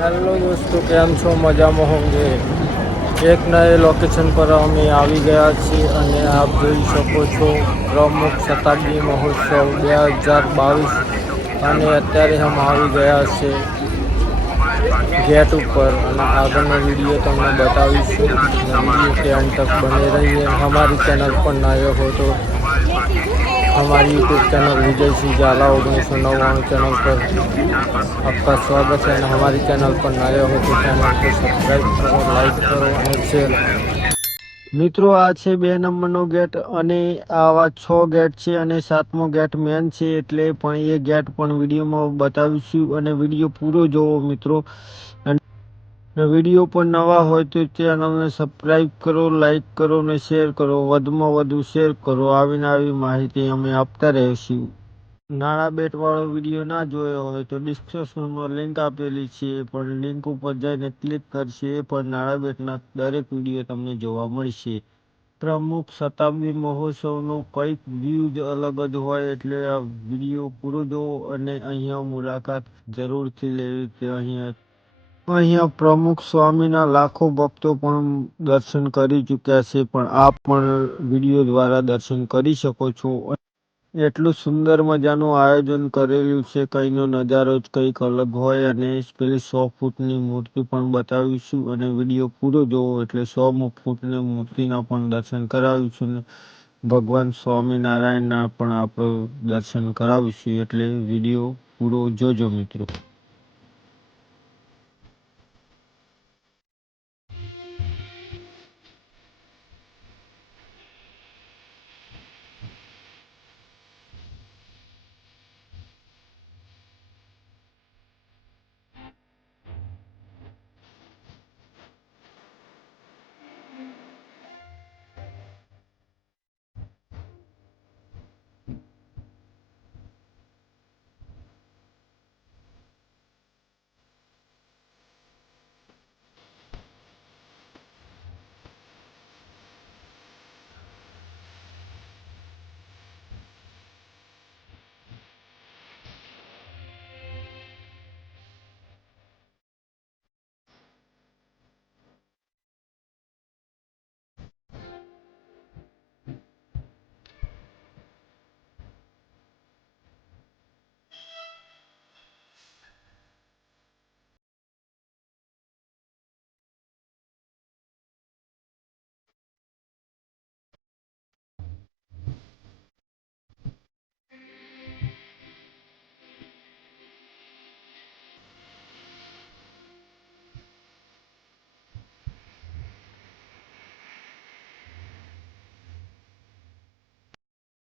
Hello दोस्तों, કેમ છો? મજામાં હોંગે। એક નए લોકેશન પર અમે આવી ગયા છીએ અને આપ જોઈ શકો છો પ્રમુખ શતાબ્દી મહોત્સવ 2022 અને અત્યારે हम આવી ગયા છે गेट ऊपर અને આગળનો વિડીયો તમને બતાવીશું અને વિડીયો के अंत तक बने रहिए। हमारी चैनल पर नए हो तो हमारी यूट्यूब चैनल विजय सिंह जाला 1999 चैनल पर आपका स्वागत है। और हमारी चैनल पर नए हो तो चैनल को सब्सक्राइब करो, लाइक करो और शेयर करो। મિત્રો આ છે 2 નંબરનો ગેટ અને આવા 6 ગેટ છે અને 7મો ગેટ મેન છે, એટલે પણ એ ગેટ પણ વિડીયોમાં બતાવીશું અને વિડીયો પૂરો જોવો મિત્રો। અને વિડીયો પર નવા હોય તો ચેનલને સબસ્ક્રાઈબ કરો, લાઈક કરો અને શેર કરો, વધુમાં વધુ શેર કરો। આવીને આવી માહિતી અમે આપતા રહીશું। નાણા બેટ વાળો વિડીયો ના જોયો હોય તો ડિસ્ક્રિપ્શનમાં લિંક આપેલી છે, પણ લિંક ઉપર જઈને ક્લિક કરશે એ પણ નાણા બેટના દરેક વિડીયો તમને જોવા મળશે। પ્રમુખ શતાબ્દી મહોત્સવનો કંઈક વ્યૂ જ અલગ જ હોય, એટલે આ વિડીયો પૂરો જોવો અને અહીંયા મુલાકાત જરૂરથી લેવી કે અહીંયા પ્રમુખ સ્વામીના લાખો ભક્તો પણ દર્શન કરી ચૂક્યા છે, પણ આપ પણ વિડીયો દ્વારા દર્શન કરી શકો છો। એટલું સુંદર મજાનું આયોજન કરેલું છે, કંઈનો નજારો જ કંઈક અલગ હોય અને પેલી 100 ફૂટની મૂર્તિ પણ બતાવીશું અને વિડીયો પૂરો જોવો એટલે 100 ફૂટની મૂર્તિના પણ દર્શન કરાવીશું ને ભગવાન સ્વામિનારાયણના પણ આપણે દર્શન કરાવીશું, એટલે વિડીયો પૂરો જોજો મિત્રો।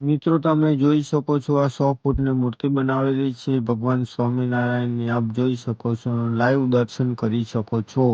મિત્રો તમે જોઈ શકો છો આ 100 ફૂટની મૂર્તિ બનાવેલી છે ભગવાન સ્વામિનારાયણની, આપ જોઈ શકો છો, લાઈવ દર્શન કરી શકો છો।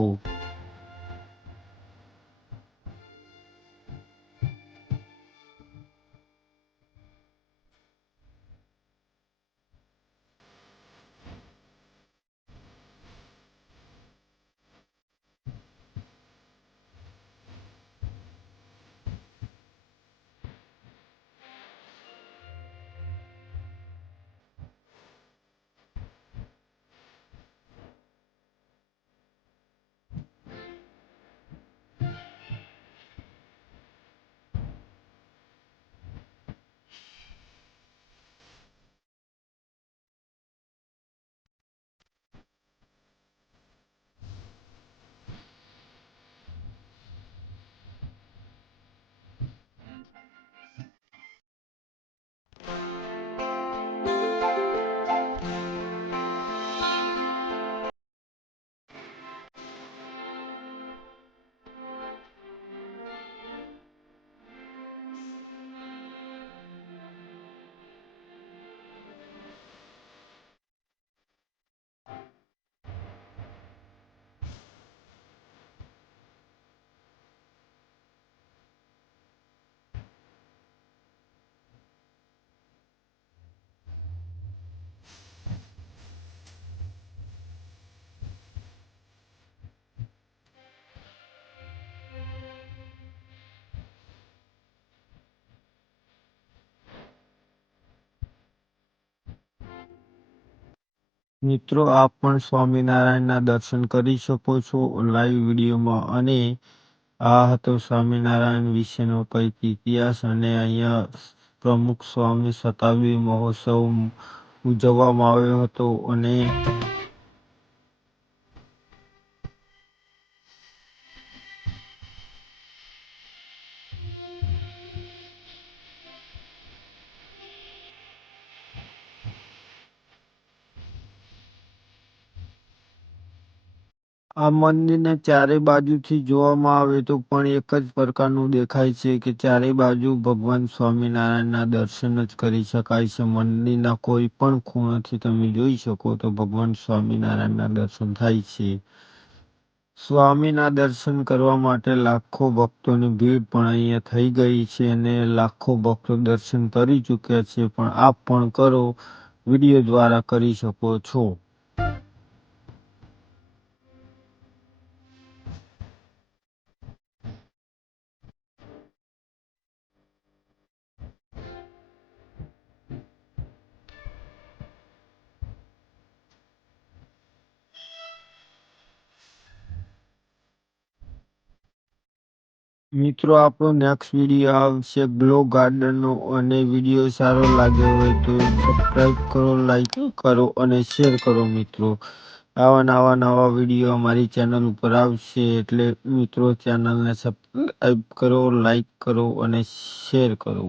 મિત્રો, આપ પણ સ્વામિનારાયણના દર્શન કરી શકો છો લાઈવ વિડીયોમાં. અને આ હતો સ્વામિનારાયણ વિશેનો કંઈક ઇતિહાસ. અને અહીંયા પ્રમુખ સ્વામી શતાબ્દી મહોત્સવ ઉજવવામાં આવ્યો હતો. અને આ મંદિરને ચારે બાજુથી જોવામાં આવે તો પણ એક જ પ્રકારનું દેખાય છે કે ચારે બાજુ ભગવાન સ્વામિનારાયણના દર્શન જ કરી શકાય છે. મંદિરના કોઈ પણ ખૂણાથી તમે જોઈ શકો તો ભગવાન સ્વામિનારાયણના દર્શન થાય છે. સ્વામીના દર્શન કરવા માટે લાખો ભક્તોની ભીડ પણ અહીંયા થઈ ગઈ છે અને લાખો ભક્તો દર્શન કરી ચૂક્યા છે. પણ આપ પણ કરો, વિડીયો દ્વારા કરી શકો છો. મિત્રો, આપણો નેક્સ્ટ વિડીયો આવશે ગ્લો ગાર્ડનનો. અને વિડીયો સારો લાગ્યો હોય તો સબસ્ક્રાઈબ કરો, લાઈક કરો અને શેર કરો. મિત્રો, નવા વિડીયો અમારી ચેનલ ઉપર આવશે એટલે મિત્રો ચેનલને સબસ્ક્રાઈબ કરો, લાઈક કરો અને શેર કરો.